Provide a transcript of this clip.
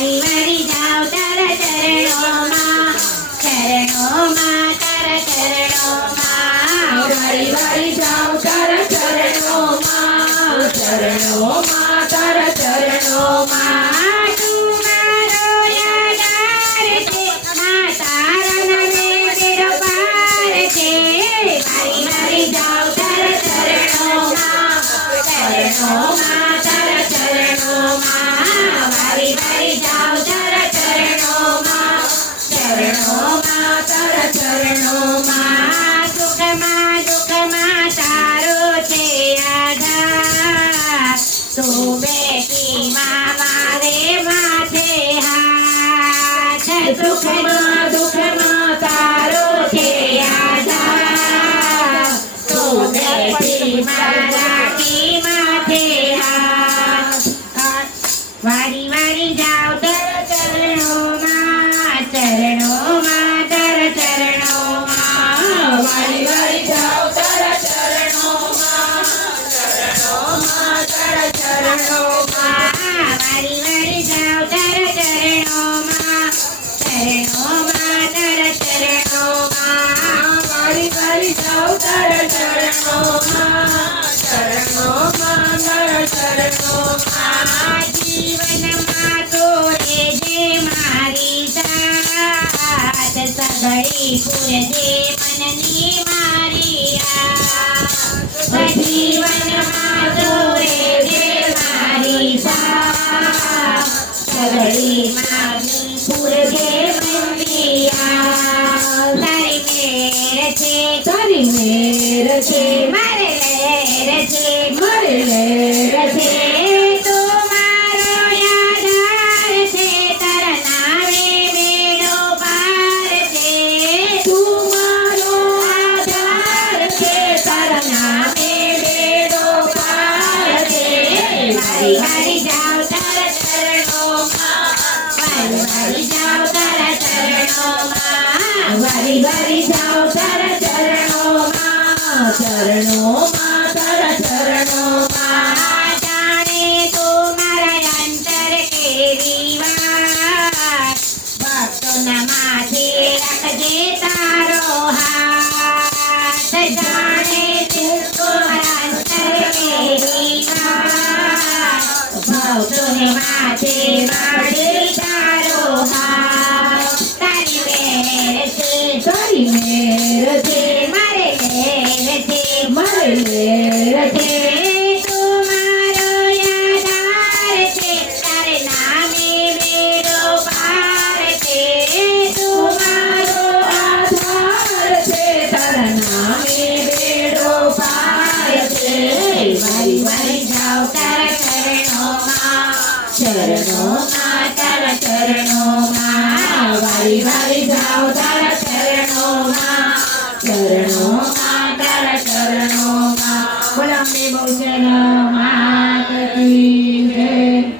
વારી વારી જાઉં તારા ચરણોમાં, ચરણોમાં તારા ચરણોમાં, વારી વારી જાઉં તારા ચરણોમાં, ચરણોમાં તારા ચરણોમાં. તું મારો યાદાર છે, માં તારા નામે બેડો પાર છે. વારી વારી જાઉં તારા ચરણોમાં, ચરણોમાં તારા ચરણોમાં, વારી વારી જાઉં તારા ચરણોમાં, ચરણોમાં તારા ચરણોમાં. સુખમાં દુઃખમાં તારો છે આધાર, તું બેઠી માં મારે માથે હાથ. સુખમાં દુઃખમાં તારો છે આધાર, તું બેઠી મારા કી માથે હાથ. વારી વારી જાઉં તારા ચરણોમાં, ચરણોમાં તારા ચરણોમાં, વારી વારી જાઉં તારા ચરણોમાં, ચરણોમાં તારા ચરણોમાં. વારી વારી જાઉં તારા ચરણોમાં, ચરણોમાં તારા ચરણોમાં. વારી વારી જાઉં તારા ચરણોમાં, ચરણોમાં તારા ચરણોમાં. જીવનમાં તો રહેજે મારી સાથ, સગળી પૂરજે મનની મારી આસ. જીવનમાં તો રહેજે મારી સાથ, સગળી મારી પૂરજે મનની આસ. તારી મેર છે, તારી મેર છે, મારે લહેર છે, મારે લહેર છે. તું મારો યાદાર છે, તારા નામે બેડો પાર છે. તું મારો આધાર છે, તારા નામે બેડો પાર છે. વારી વારી જાઉં તારા ચરણોમાં, વારી વારી જાઉં તારા ચરણોમાં, વારી વારી જાઉં તારા ચરણોમાં, ચરણોમાં તારા ચરણોમાં. જાણે તું મારા અંતર કેવી વાત, ભક્તોના માથે રાખજે તારો હાથ. જાણે તું મારા અંતર કેવી વાત, ભક્તોને માથે રાખજે તારો હાથ. તારી મેર છે, તારી મેર છે, મારે લહેર છે, મારે લહેર છે. તું મારો યાદાર છે, તારે નામે બેડો પાર છે. તું મારો આધાર છે, તારા નામે બેડો પાર છે. વારી વારી જાઉં તારા ચરણોમાં, ચરણોમાં તારા ચરણોમાં. વારી વારી જાઉં તારા